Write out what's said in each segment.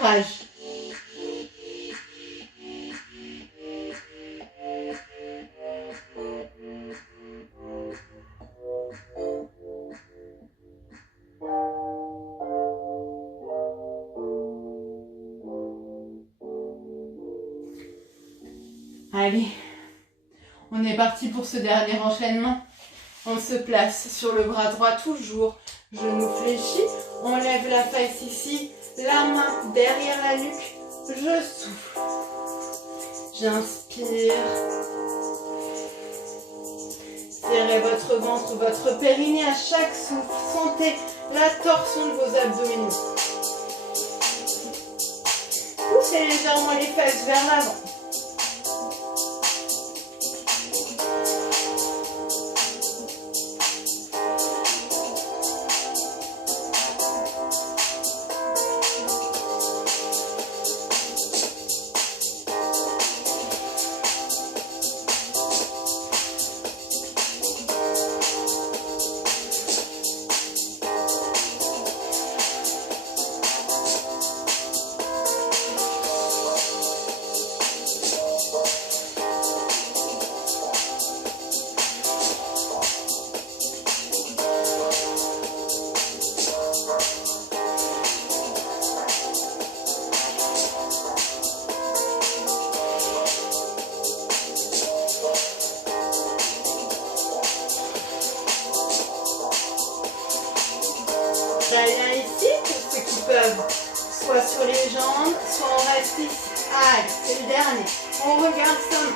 courage. Allez, on est parti pour ce dernier enchaînement. On se place sur le bras droit toujours, genou fléchi, on lève la fesse ici, la main derrière la nuque, je souffle. J'inspire. Serrez votre ventre, votre périnée à chaque souffle. Sentez la torsion de vos abdominaux. Poussez légèrement les fesses vers l'avant. Très bien ici, pour ceux qui peuvent, soit sur les jambes, soit on reste ici. Allez, c'est le dernier. On regarde sa main.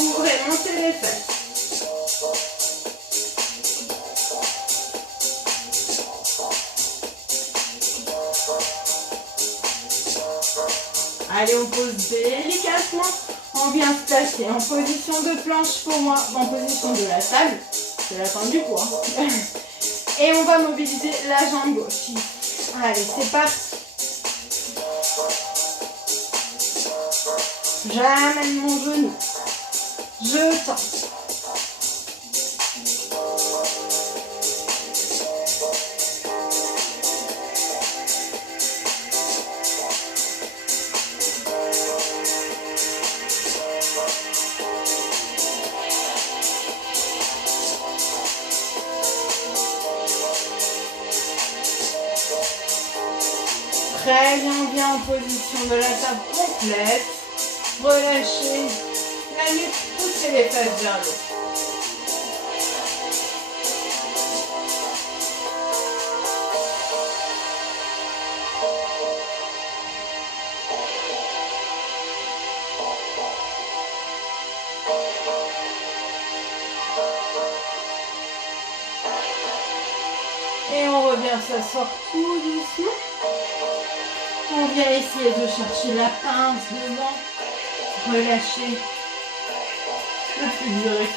Ouvrez, montez les fesses. Allez, on pose délicatement. On vient se placer en position de planche pour moi, en position de la table. C'est la fin du cours. Hein. Et on va mobiliser la jambe gauche. Allez, c'est parti. J'amène mon genou. Je tends. Très bien, on vient en position de la table complète. Relâchez la nuque, poussez les fesses vers l'eau. Et on revient s'asseoir tout doucement. On vient essayer de chercher la pince devant. Relâchez le plus direct.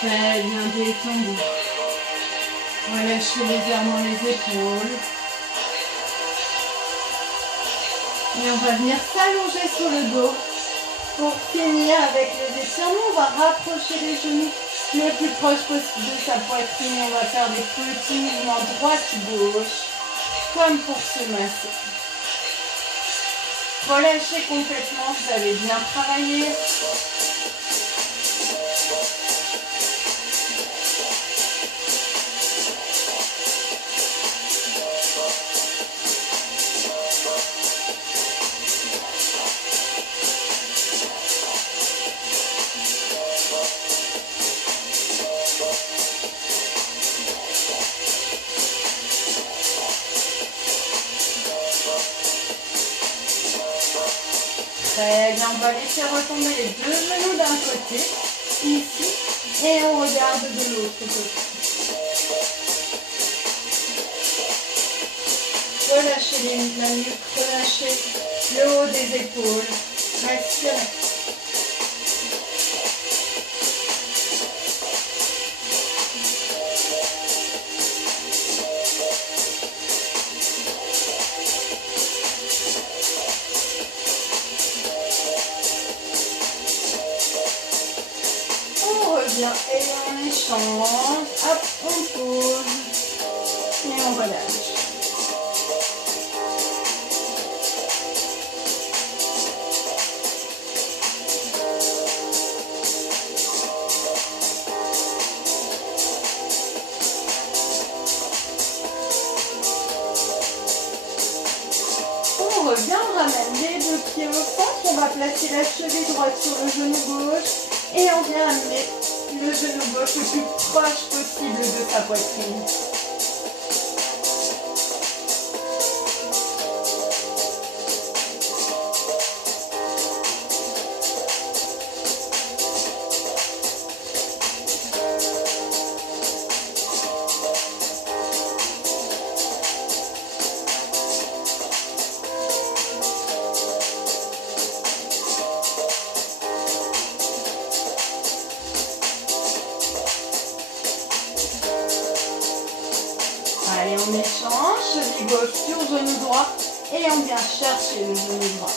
Très bien détendu. Relâchez légèrement les épaules. Et on va venir s'allonger sur le dos. Pour finir avec les étirements, on va rapprocher les genoux le plus proche possible de sa poitrine. On va faire des petits mouvements droite-gauche, comme pour se masser. Relâchez complètement, vous avez bien travaillé. Très bien, on va laisser retomber les deux genoux d'un côté, ici, et on regarde de l'autre côté. relâchez la nuque, relâchez le haut des épaules. Respirez. On revient et on échange. Hop, on pose et on relâche. On revient, on ramène les deux pieds au centre, on va placer la cheville droite sur le genou gauche et on vient amener le genou gauche le plus proche possible de sa poitrine. Allez, on échange, cheville gauche sur genou droit et on vient chercher le genou droit.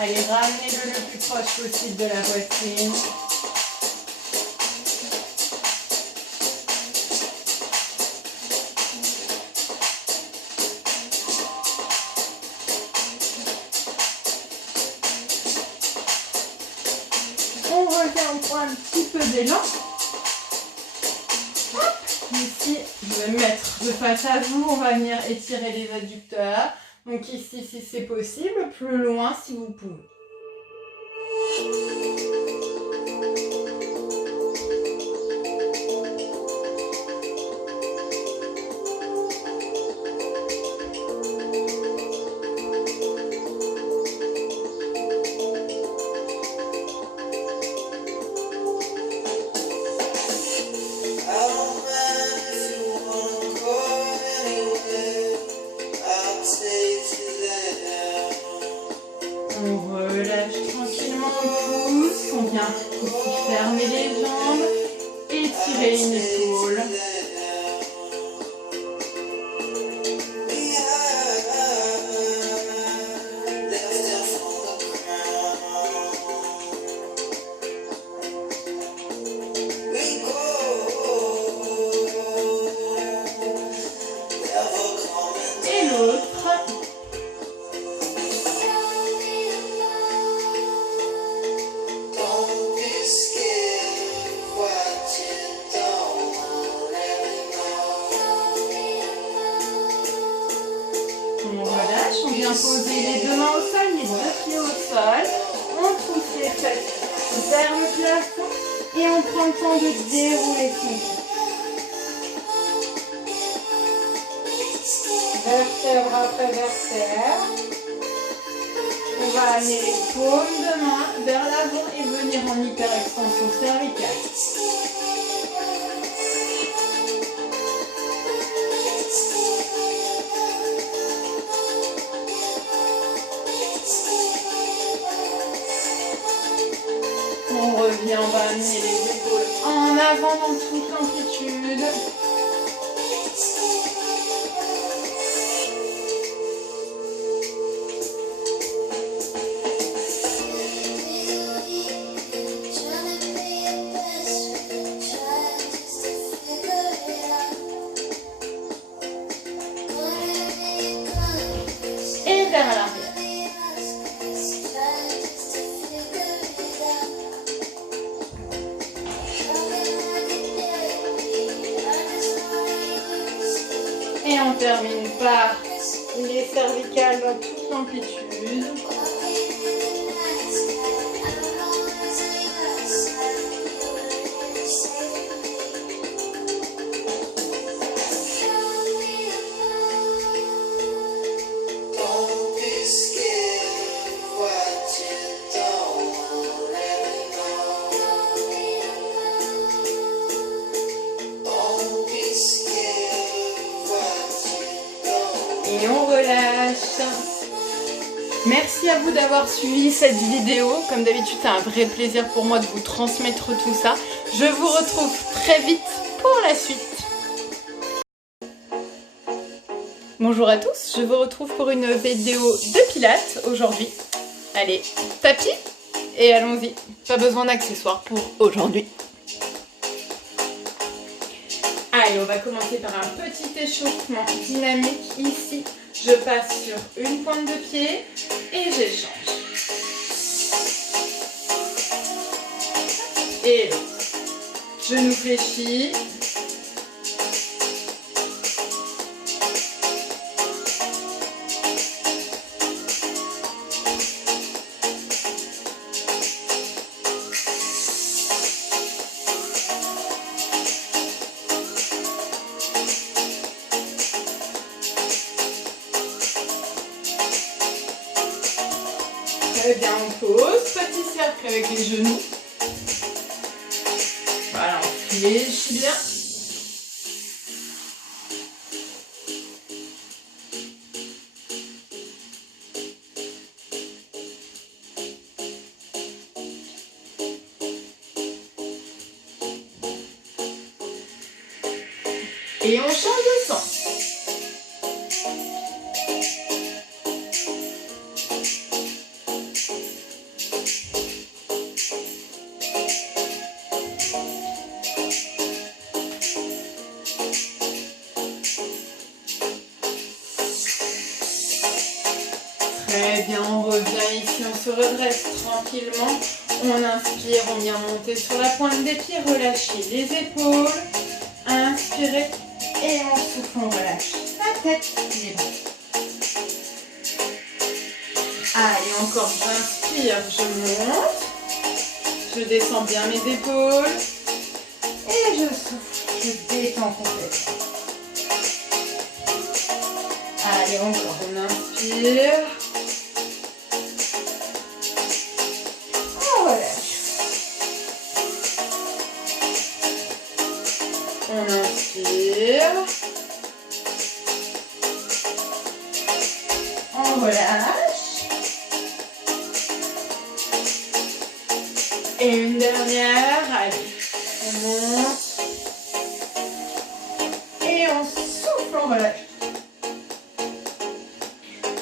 Allez, ramenez-le le plus proche possible de la poitrine. On revient, on prend un petit peu d'élan. Ici, je vais me mettre de face à vous. On va venir étirer les adducteurs. Donc ici, si c'est possible, plus loin si vous pouvez. On relâche tranquillement, on pousse, on vient ici fermer les jambes, étirer une épaule. Et l'autre. On relâche, on vient poser les deux mains au sol, les deux pieds au sol. On pousse les fesses vers le plafond et on prend le temps de dérouler son cou. Vertèbre après vertèbre. On va amener les paumes de main vers l'avant et venir en hyperextension cervicale. On revient, on va amener les épaules en avant dans toute l'amplitude. Et vers l'arrière. Et on termine par les cervicales dans toute l'amplitude. Merci à vous d'avoir suivi cette vidéo. Comme d'habitude, c'est un vrai plaisir pour moi de vous transmettre tout ça. Je vous retrouve très vite pour la suite. Bonjour à tous, je vous retrouve pour une vidéo de pilates aujourd'hui. Allez, tapis et allons-y. Pas besoin d'accessoires pour aujourd'hui. Allez, on va commencer par un petit échauffement dynamique. Ici, je passe sur une pointe de pied et j'échange. Et l'autre. Genou fléchi. Très bien, on pose, petit cercle avec les genoux. Voilà, on fléchit bien. Et on change de sens. Très bien, on revient ici, on se redresse tranquillement. On inspire, on vient monter sur la pointe des pieds, relâchez les épaules. Inspirez et on souffle, on relâche la tête, les bras. Allez, encore, j'inspire, je monte. Je descends bien mes épaules. Et je souffle, je détends complètement. Allez, encore, on inspire. On relâche. On inspire. On relâche. Et une dernière. Allez, on monte. Et on souffle, on relâche.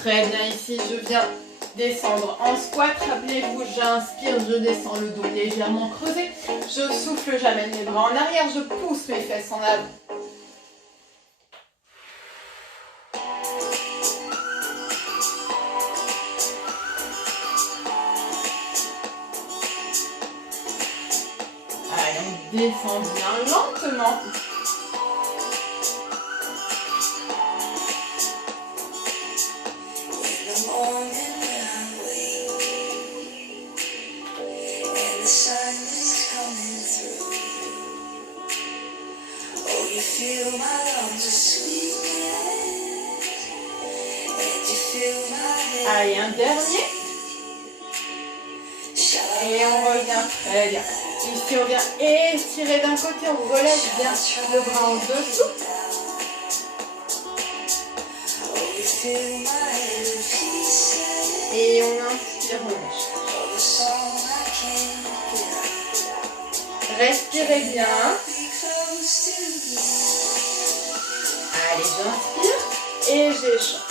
Très bien, ici je viens descendre en squat. Rappelez-vous, j'inspire, je descends le dos légèrement creusé. Je souffle, j'amène les bras en arrière, je pousse mes fesses en avant. Allez, on descend bien lentement. Allez, un dernier. Et on revient très bien. Ici, on vient étirer d'un côté, on relève bien le bras en dessous. Et on inspire, on lâche. Respirez bien. Allez, j'inspire et j'échange.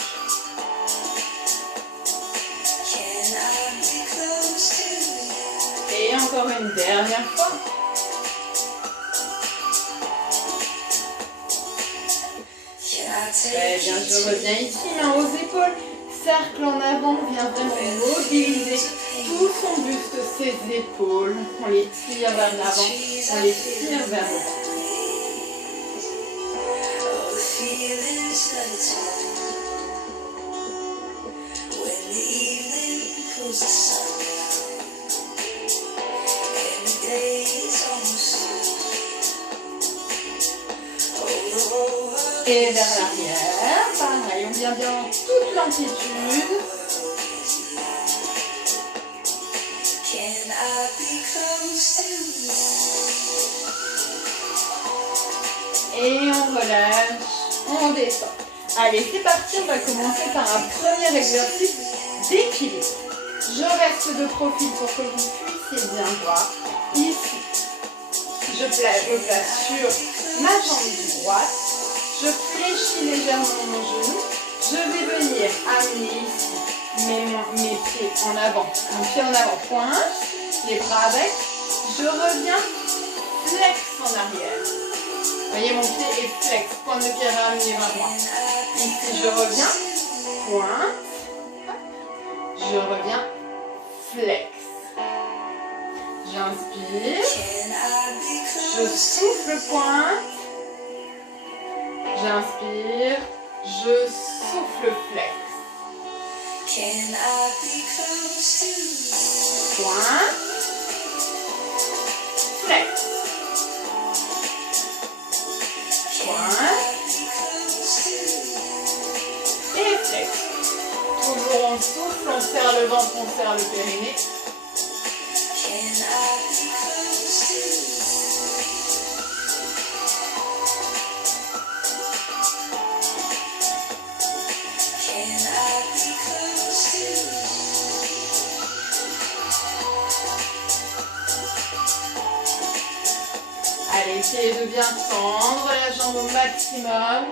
Et encore une dernière fois. Très bien, je reviens ici, main aux épaules, cercle en avant, on vient vraiment mobiliser tout son buste, ses épaules. On les tire vers l'avant, on les tire vers le bas. Et vers l'arrière, pareil, on vient bien en toute l'amplitude. Et on relâche, on descend. Allez, c'est parti, on va commencer par un premier exercice d'équilibre. Je reste de profil pour que vous puissiez bien voir. Ici, je me place sur ma jambe droite. Je fléchis légèrement mon genou. Je vais venir amener ici mes pieds en avant. Mon pied en avant, pointe, les bras avec. Je reviens, flex en arrière. Vous voyez, mon pied est flex, point de pied ramené vers moi. Ici, je reviens, pointe. Je reviens, flex. J'inspire. Je souffle, pointe. J'inspire. Je souffle, flex. Pointe. Flex. Pointe. Et flex. Toujours on souffle, on serre le ventre, on serre le périnée. Allez, essayez de bien tendre la jambe au maximum.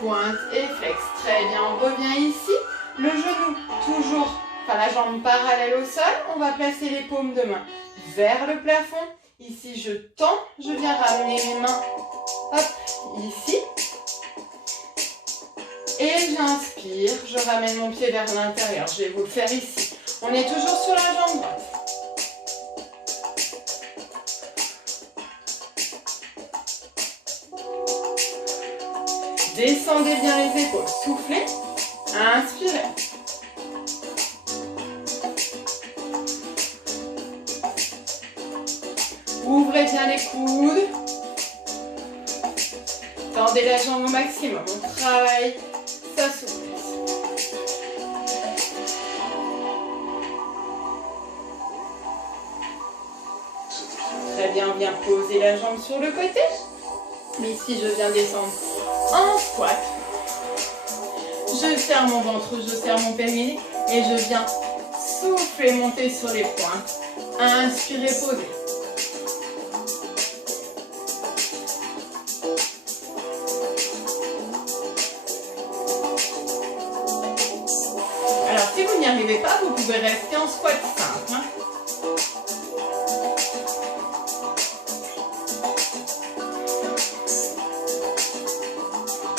Pointe et flex. Très bien, on revient ici. Le genou, toujours, la jambe parallèle au sol. On va placer les paumes de main vers le plafond. Ici, je tends. Je viens ramener mes mains, hop, ici. Et j'inspire. Je ramène mon pied vers l'intérieur. Je vais vous le faire ici. On est toujours sur la jambe droite. Descendez bien les épaules, soufflez, inspirez. Ouvrez bien les coudes. Tendez la jambe au maximum, on travaille sa souplesse. Très bien, on vient poser la jambe sur le côté. Mais ici, je viens descendre en squat. Je serre mon ventre, je serre mon périnée et je viens souffler, monter sur les pointes. Inspirez, posez. Alors, si vous n'y arrivez pas, vous pouvez rester en squat simple. Hein.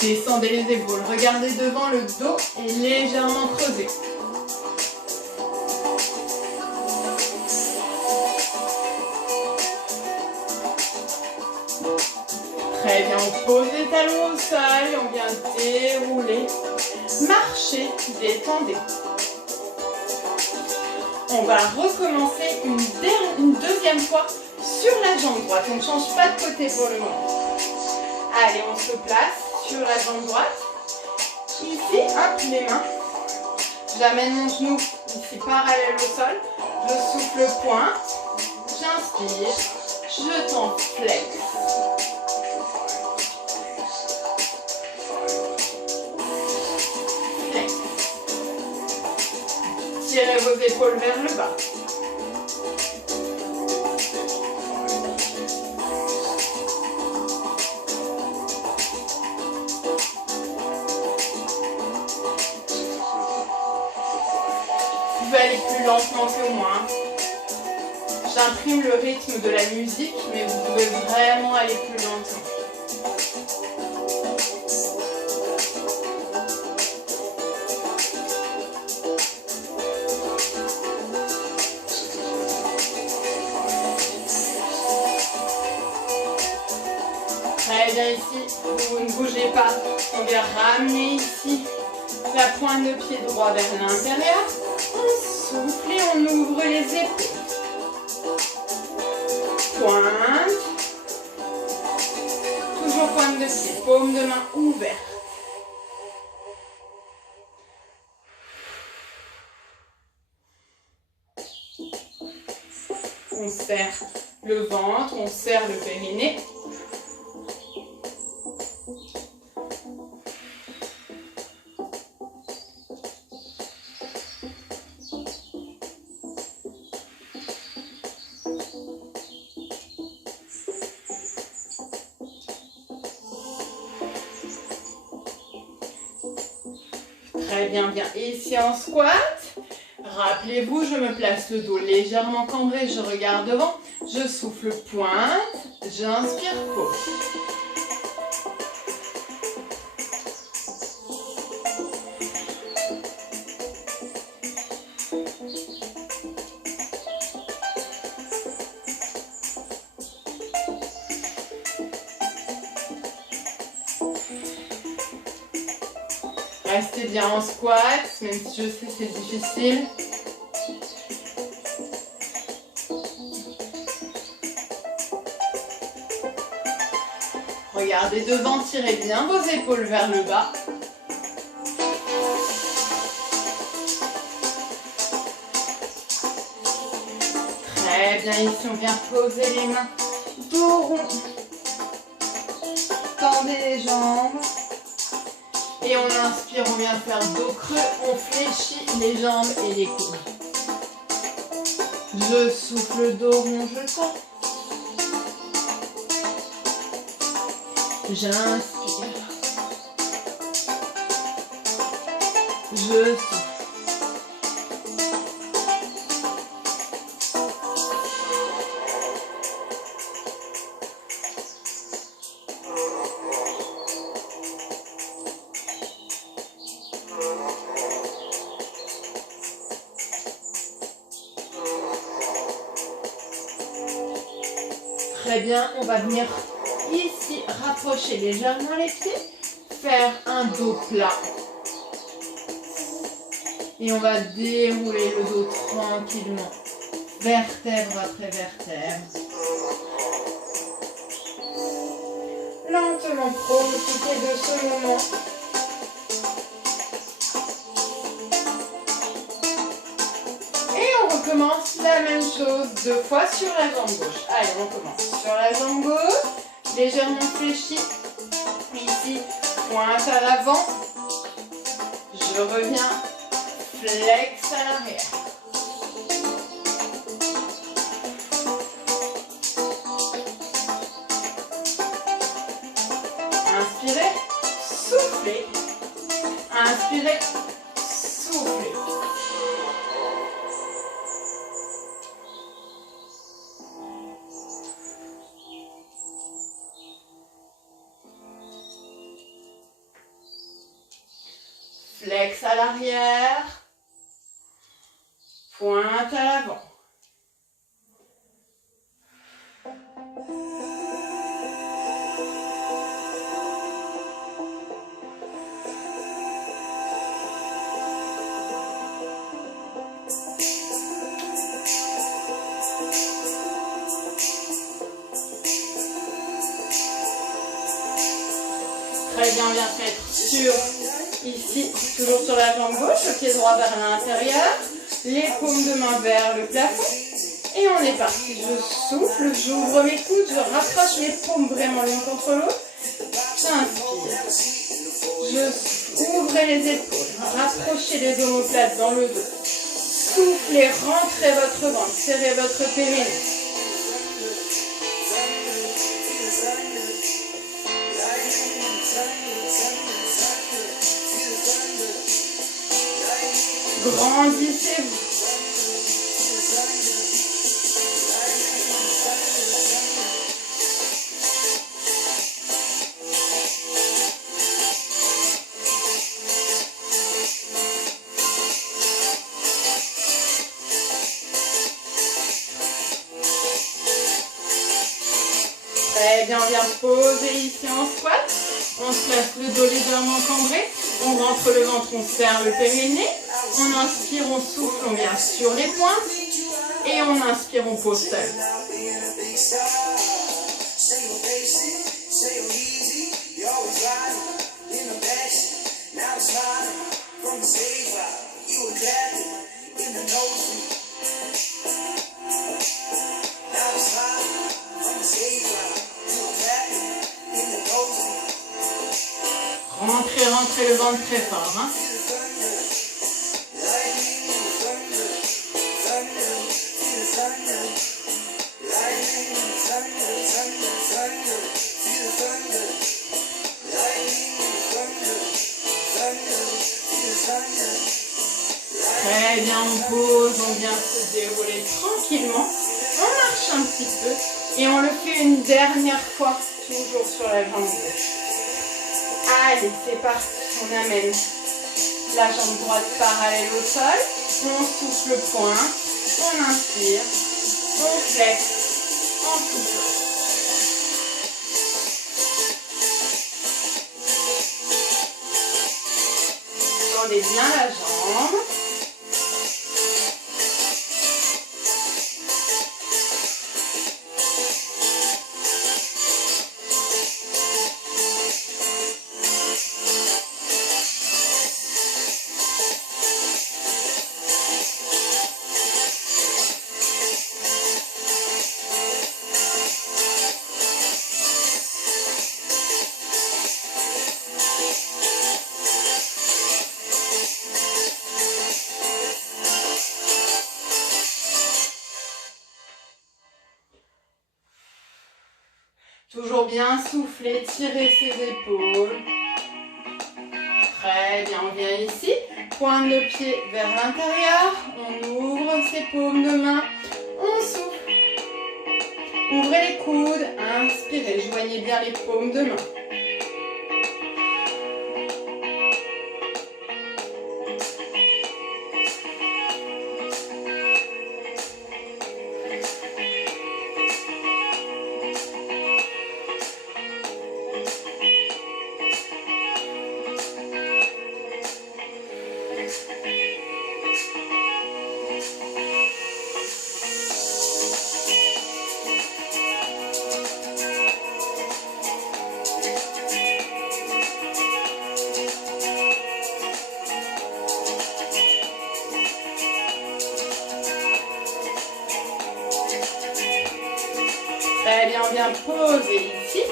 Descendez les épaules, regardez devant, le dos est légèrement creusé. Très bien, on pose les talons au sol, on vient dérouler. Marchez, détendez. On va recommencer une deuxième fois sur la jambe droite. On ne change pas de côté pour le moment. Allez, on se place sur la jambe droite. Ici, hop, les mains. J'amène mon genou ici parallèle au sol. Je souffle pointe. J'inspire. Je tends flex. Flex. Tirez vos épaules vers le bas. Vous pouvez aller plus lentement que moi. J'imprime le rythme de la musique, mais vous pouvez vraiment aller plus lentement. Très bien ici, vous ne bougez pas. On vient ramener ici la pointe de pied droit vers l'intérieur. On souffle et on ouvre les épaules. Pointe. Toujours pointe de pied, paume de main ouverte. On serre le ventre, on serre le périnée. Très bien, bien. Et ici en squat, rappelez-vous, je me place le dos légèrement cambré, je regarde devant, je souffle pointe, j'inspire, pause. Restez bien en squat, même si je sais que c'est difficile. Regardez devant, tirez bien vos épaules vers le bas. Très bien, ici on vient poser les mains, dos rond. Tendez les jambes. Et on inspire, on vient faire dos creux, on fléchit les jambes et les coudes. Je souffle, dos rond, je tends. J'inspire. Je souffle. Très bien, on va venir ici rapprocher légèrement les pieds, faire un dos plat. Et on va dérouler le dos tranquillement, vertèbre après vertèbre. Lentement profitez de ce moment. Et on recommence la même chose 2 fois sur la jambe gauche. Allez, on commence sur la jambe gauche, légèrement fléchie. Ici, pointe à l'avant. Je reviens, flex à l'arrière. Inspirez, soufflez. Inspirez, soufflez. Flex à l'arrière, pointe à l'avant. Très bien, on vient se mettre sur, ici, toujours sur la jambe gauche, le pied droit vers l'intérieur, les paumes de main vers le plafond. Et on est parti. Je souffle, j'ouvre mes coudes, je rapproche les paumes vraiment l'une contre l'autre. J'inspire. Je souffle, ouvrez les épaules, rapprochez les omoplates dans le dos. Soufflez, rentrez votre ventre, serrez votre périnée. Grandissez-vous. Très bien, on vient poser ici en squat. On se place le dos légèrement cambré. On rentre le ventre, on serre le périnée. On inspire, on souffle, on vient sur les pointes. Et on inspire, on pose seul. Rentrez le ventre très fort. Hein. on pose, on vient se dérouler tranquillement. On marche un petit peu et on le fait une dernière fois, toujours sur la jambe gauche. Allez, c'est parti. On amène la jambe droite parallèle au sol. On souffle le poing. On inspire. On flexe. On souffle. Tendez bien la jambe. Toujours bien souffler, tirer ses épaules. Très bien, on vient ici. Pointe de pied vers l'intérieur. On ouvre ses paumes de main. On souffle. Ouvrez les coudes. Inspirez. Joignez bien les paumes de main. Très bien, on vient poser ici.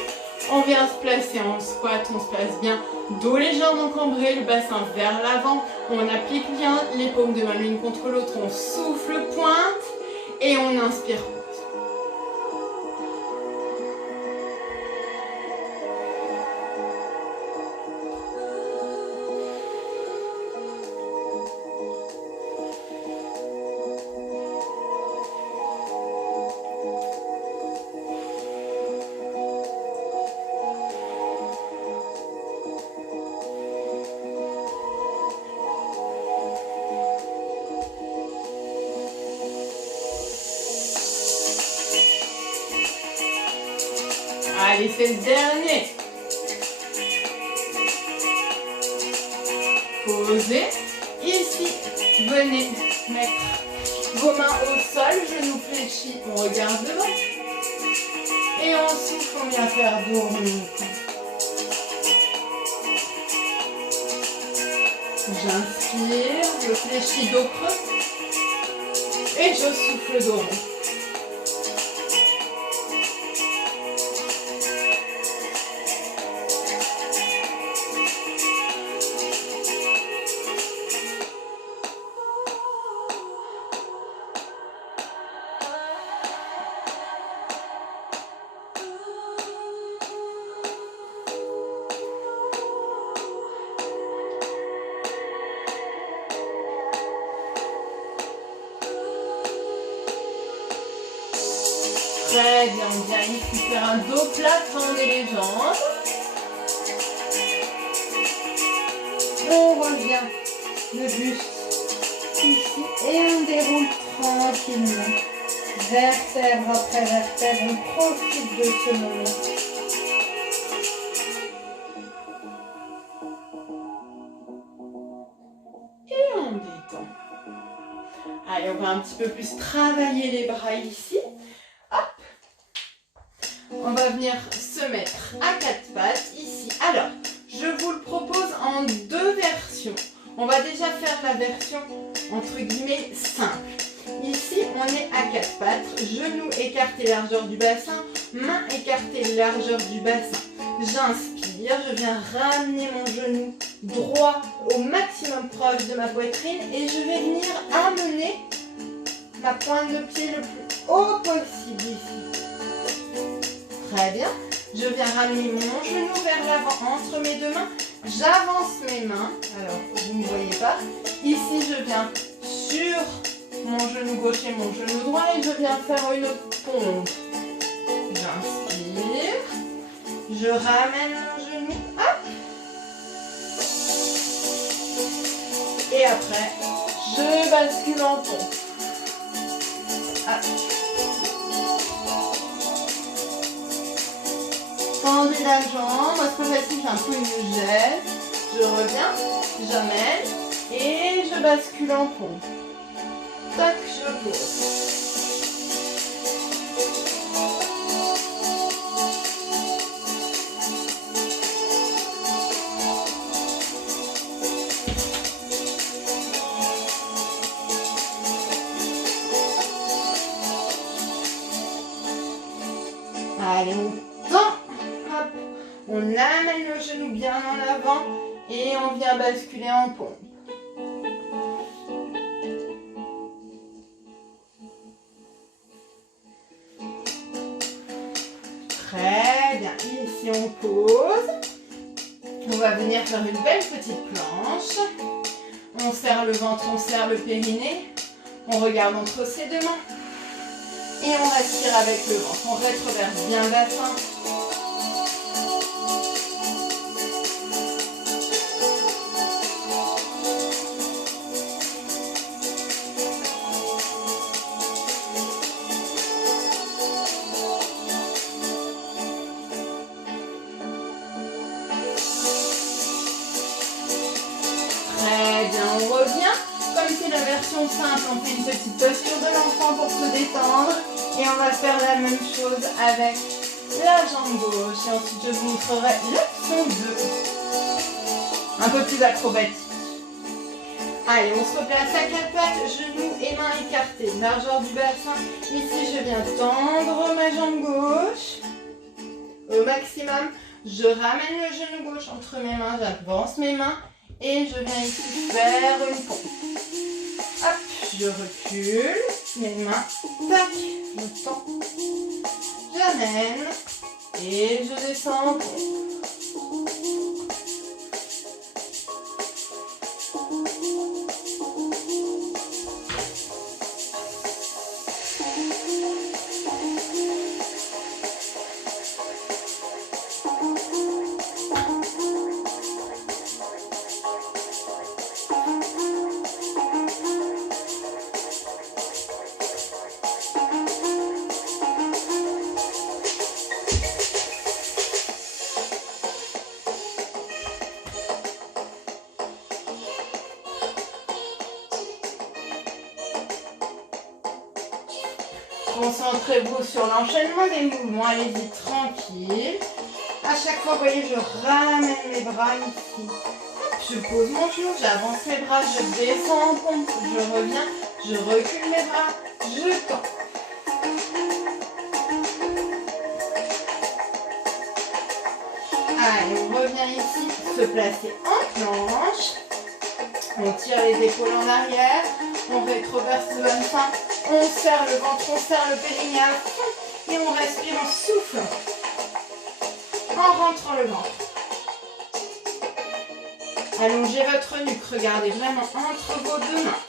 On vient se placer en squat, on se place bien. Dos légèrement cambré, le bassin vers l'avant. On applique bien les paumes de main l'une contre l'autre. On souffle, pointe et on inspire. Allez, c'est le dernier. Posez. Ici, venez mettre vos mains au sol, genoux fléchis, on regarde devant. Et on souffle, on vient faire dos remonté. J'inspire, je fléchis dos creux. Et je souffle dos rond. Très bien, on vient ici faire un dos plat, tendez les jambes. On revient le buste ici et on déroule tranquillement. Vertèbre après vertèbre, on profite de ce moment. Et on détend. Allez, on va un petit peu plus travailler les bras ici. Hop. On va venir se mettre à quatre pattes ici. Alors, je vous le propose en deux versions. On va déjà faire la version entre guillemets simple. Ici, on est à quatre pattes, genoux écartés largeur du bassin, mains écartées largeur du bassin. J'inspire, je viens ramener mon genou droit au maximum proche de ma poitrine et je vais venir amener ma pointe de pied le plus haut possible ici. Très bien. Je viens ramener mon genou vers l'avant entre mes deux mains. J'avance mes mains. Alors, vous ne me voyez pas. Ici, je viens sur mon genou gauche et mon genou droit et je viens faire une pompe. J'inspire, je ramène mon genou, hop. Et après, je bascule en pompe. Hop. Tendez la jambe, moi c'est pas facile, j'ai un peu une gêne. Je reviens, j'amène et je bascule en pompe. Tac, je pose. Allez, on tend, hop, on amène le genou bien en avant et on vient basculer en pompe. Très bien, ici on pose. On va venir faire une belle petite planche. On serre le ventre, on serre le périnée. On regarde entre ses deux mains. Et on respire avec le ventre. On rétroverse bien le bassin. Très bien, on revient. Comme c'est la version simple, on fait une petite posture de l'enfant pour se détendre. Et on va faire la même chose avec la jambe gauche. Et ensuite, je vous montrerai l'option 2. Un peu plus acrobatique. Allez, on se replace à quatre pattes, genoux et mains écartés. Largeur du bassin. Ici, je viens tendre ma jambe gauche. Au maximum, je ramène le genou gauche entre mes mains. J'avance mes mains. Et je viens ici faire une pompe. Hop, je recule, mes mains, tac, je tends, j'amène et je descends. Concentrez-vous sur l'enchaînement des mouvements, allez-y tranquille. À chaque fois, vous voyez, je ramène mes bras ici. Je pose mon genou, j'avance mes bras, je descends en pompe, je reviens, je recule mes bras, je tends. Allez, on revient ici, se placer en planche. On tire les épaules en arrière, on rétroverse le bassin, on serre le ventre, on serre le périnée à fond et on respire en souffle, en rentrant le ventre. Allongez votre nuque, regardez vraiment entre vos deux mains.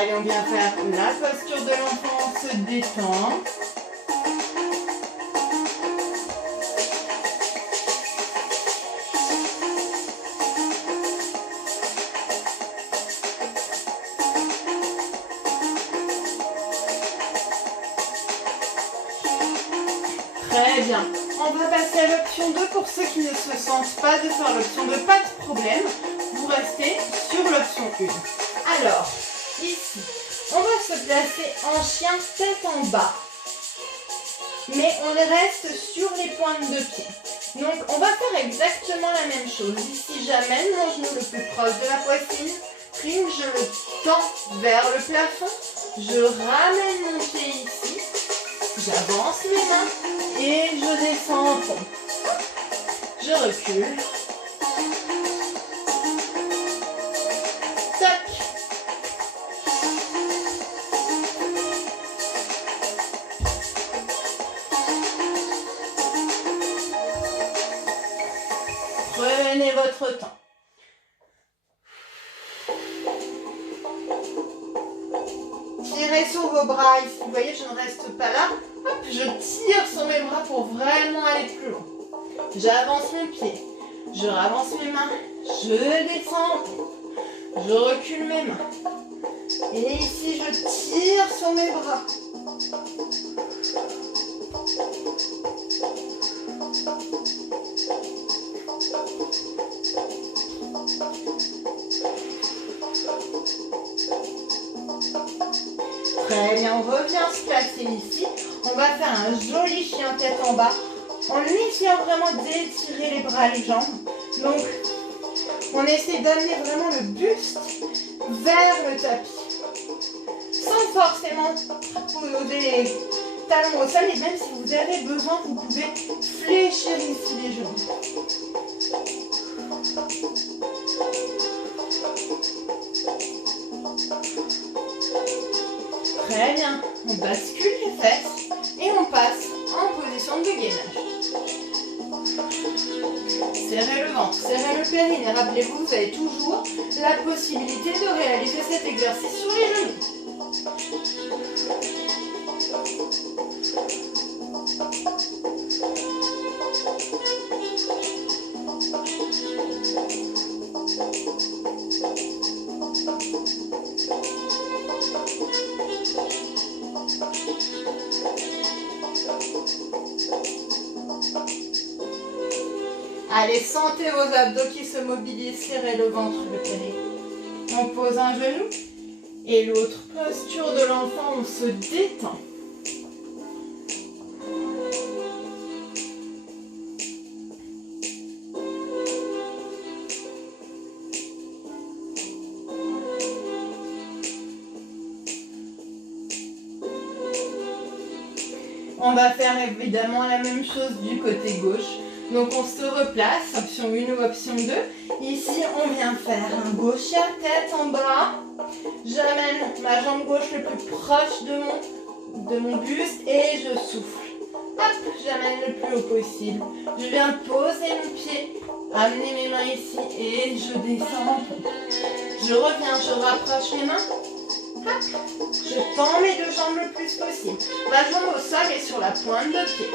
Allez, on vient faire la posture de l'enfant, on se détend. Très bien. On va passer à l'option 2 pour ceux qui ne se sentent pas de faire l'option 2. Pas de problème. Vous restez sur l'option 1. Alors, ici, on va se placer en chien tête en bas. Mais on reste sur les pointes de pied. Donc, on va faire exactement la même chose. Ici, j'amène mon genou le plus proche de la poitrine. Prime, je le tends vers le plafond. Je ramène mon pied ici. J'avance mes mains et je descends en pompe. Je recule. votre temps. Tirez sur vos bras ici. Vous voyez, je ne reste pas là. Hop, je tire sur mes bras pour vraiment aller plus loin. J'avance mon pied. Je ravance mes mains. Je descends. Je recule mes mains. Et ici, je tire sur mes bras. Très bien, on revient se placer ici. On va faire un joli chien tête en bas en essayant vraiment d'étirer les bras, les jambes. Donc, on essaie d'amener vraiment le buste vers le tapis. Sans forcément poser les talons au sol. Et même si vous avez besoin, vous pouvez fléchir ici les genoux. Très bien, on bascule les fesses et on passe en position de gainage. Serrez le ventre, serrez le périnée. Rappelez-vous, vous avez toujours la possibilité de réaliser cet exercice sur les genoux. Allez, sentez vos abdos qui se mobilisent, serrez le ventre, le périnée. On pose un genou et l'autre. Posture de l'enfant, on se détend. On va faire évidemment la même chose du côté gauche. Donc on se replace, option 1 ou option 2. Ici, on vient faire un gauchia tête en bas. J'amène ma jambe gauche le plus proche de mon buste et je souffle. Hop, j'amène le plus haut possible. Je viens poser mon pied, amener mes mains ici et je descends. Je reviens, je rapproche mes mains. Hop, je tends mes deux jambes le plus possible. Ma jambe au sol et sur la pointe de pied.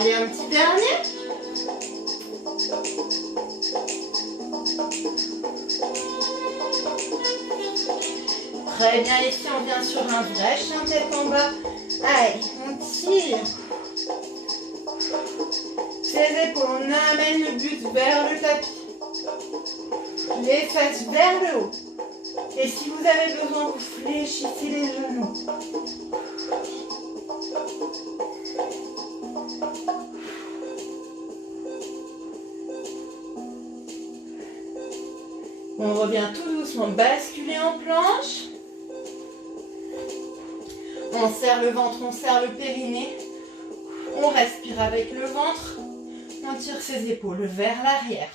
Allez, un petit dernier. Très bien, ici on vient sur un vrai chien tête en bas. Allez, on tire. Ses épaules, on amène le buste vers le tapis. Les fesses vers le haut. Et si vous avez besoin, vous fléchissez les genoux. On revient tout doucement, basculer en planche. On serre le ventre, on serre le périnée. On respire avec le ventre. On tire ses épaules vers l'arrière.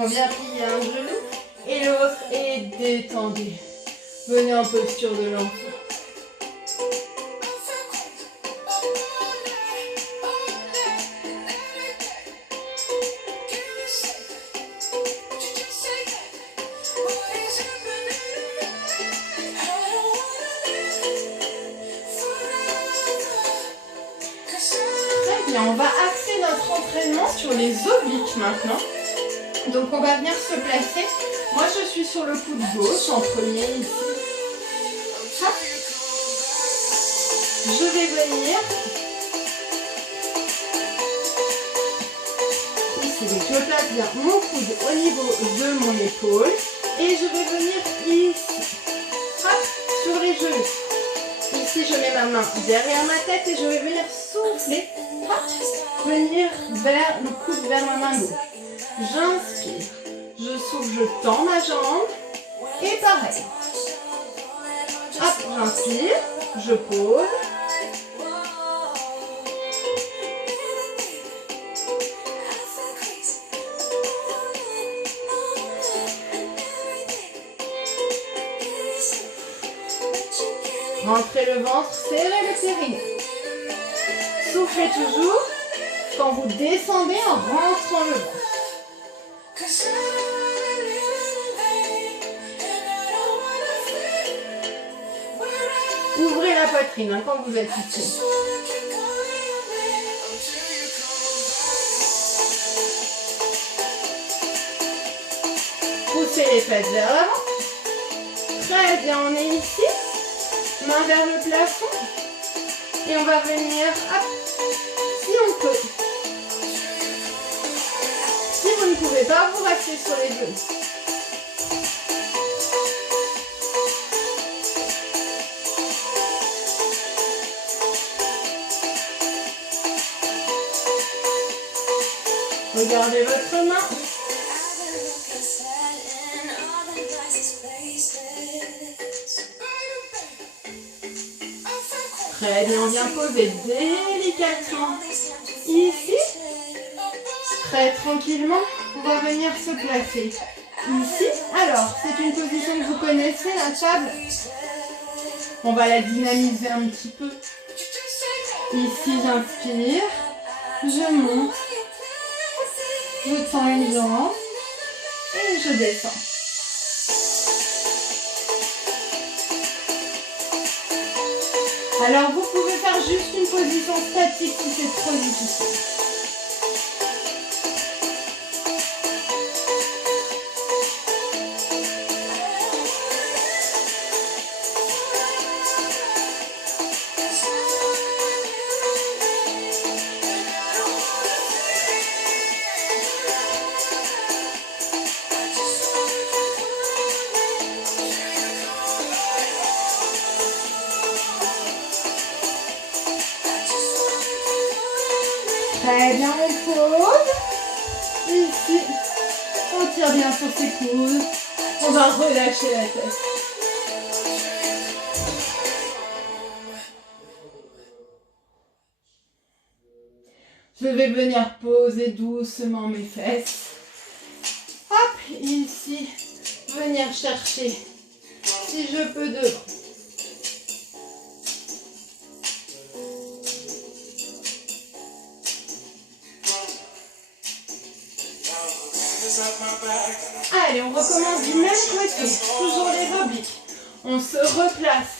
On vient plier un genou et et l'autre et détendez. Venez en posture de l'enfant. Très bien, on va axer notre entraînement sur les obliques maintenant. Donc on va venir se placer. Moi je suis sur le coude gauche en premier ici. Hop. Je vais venir ici. Donc je place bien mon coude au niveau de mon épaule. Et je vais venir ici. Hop, sur les genoux. Ici je mets ma main derrière ma tête et je vais venir souffler. Hop, venir vers le coude vers ma main gauche. J'inspire, je souffle, je tends ma jambe et pareil. Hop, j'inspire, je pose. Rentrez le ventre, serrez le périnée. Soufflez toujours quand vous descendez en rentrant le ventre. Ouvrez la poitrine hein, quand vous êtes ici. Poussez les fesses vers l'avant. Très bien, on est ici. Main vers le plafond. Et on va venir, hop, si on peut. Si vous ne pouvez pas, vous restez sur les genoux. Regardez votre main. Très bien, on vient poser délicatement ici. Très tranquillement, on va venir se placer ici. Alors, c'est une position que vous connaissez, la table. On va la dynamiser un petit peu. Ici, j'inspire. Je monte. Je tends une jambe. Et je descends. Alors, vous pouvez faire juste une position statique si c'est trop difficile. Très bien, on pose. Ici, on tire bien sur ses coudes. On va relâcher la tête. Je vais venir poser doucement mes fesses. Hop, ici, venir chercher, si je peux, devant. Allez, on recommence du même côté, toujours les obliques. On se replace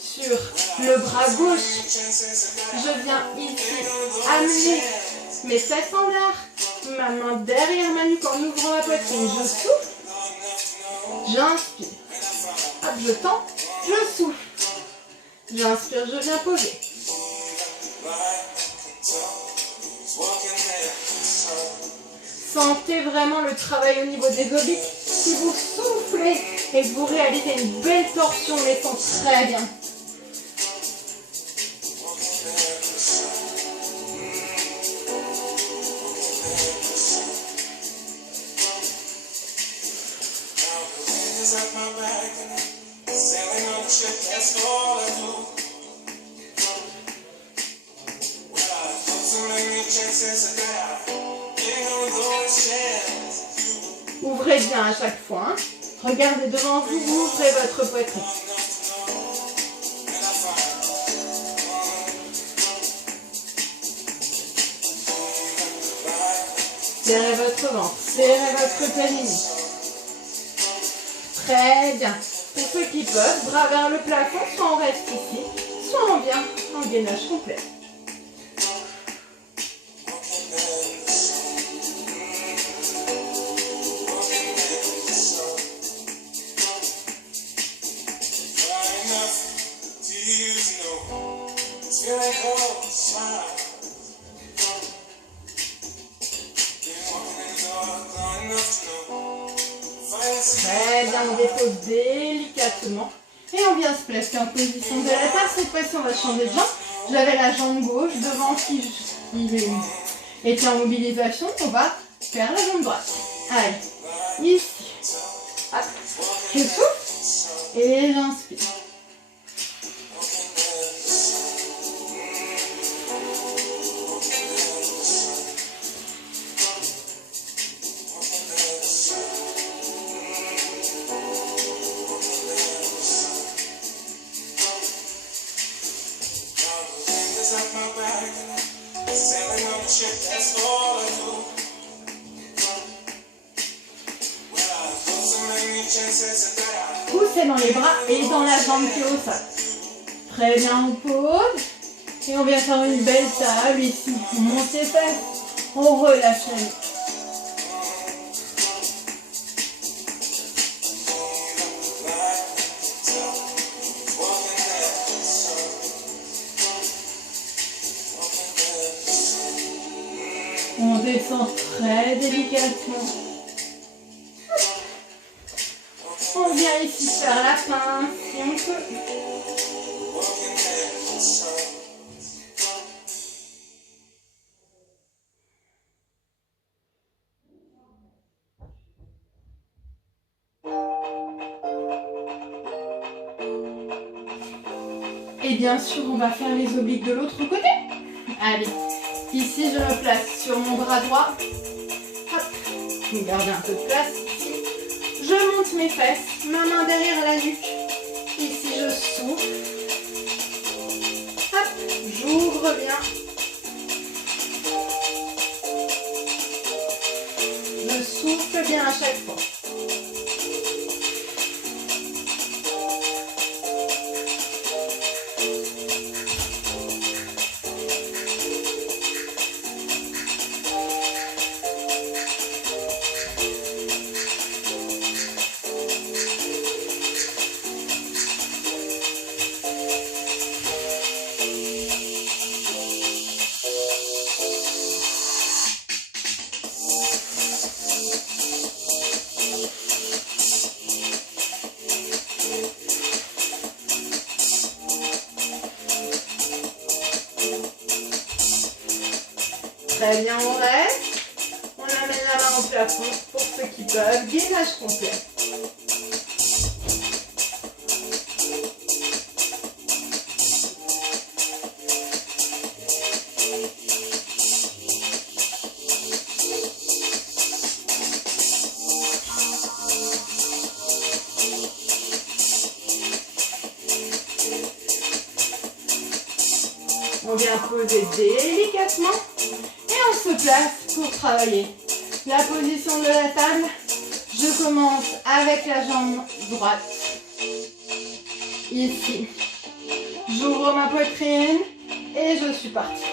sur le bras gauche. Je viens ici amener mes fesses en l'air, ma main derrière ma nuque en ouvrant la poitrine. Je souffle, j'inspire. Hop, je tends, je souffle. J'inspire, je viens poser. Sentez vraiment le travail au niveau des obliques. Si vous soufflez et que vous réalisez une belle torsion, les sent très bien. Ouvrez bien à chaque fois. Hein. Regardez devant vous, ouvrez votre poitrine. Serrez votre ventre, serrez votre périnée. Très bien. Pour ceux qui peuvent, bras vers le plafond, soit on reste ici, soit on vient en gainage complet. Très bien, on dépose délicatement. Et on vient se placer en position de la terre. Cette fois-ci, on va changer de jambe. J'avais la jambe gauche devant qui était en mobilisation. On va faire la jambe droite. Allez, ici. Hop. Je souffle et j'inspire. Poussez dans les bras et dans la jambe qui est au sol. Très bien, on pose. Et on vient faire une belle table ici. On monte les fesses. On relâche la nuque. On descend très délicatement. On vient ici faire la pince si on peut. Et bien sûr, on va faire les obliques de l'autre côté. Allez, ici je me place sur mon bras droit. Hop, je vais garder un peu de place ici. Je monte mes fesses, ma main derrière la nuque. Ici je souffle. Hop, j'ouvre bien. Je souffle bien à chaque fois. Très bien, on reste. On amène la main au plafond pour ceux qui peuvent. Gainage complet. On vient poser délicatement. On se place pour travailler la position de la table. Je commence avec la jambe droite. Ici. J'ouvre ma poitrine et je suis partie.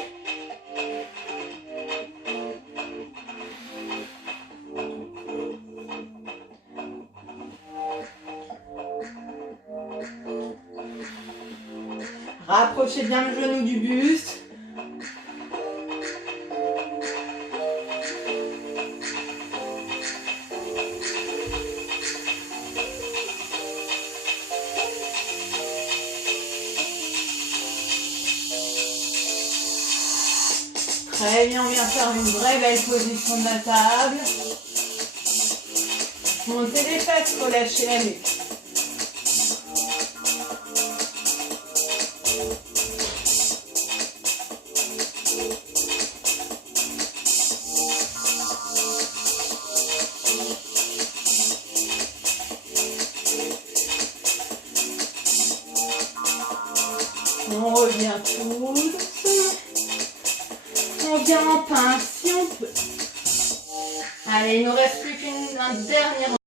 Rapprochez bien le genou du buste. Très bien, on vient faire une vraie belle position de la table. Montez les fesses, relâchez la nuque. On revient tout doucement. On vient en pince si on peut. Allez, il nous reste plus qu'un dernier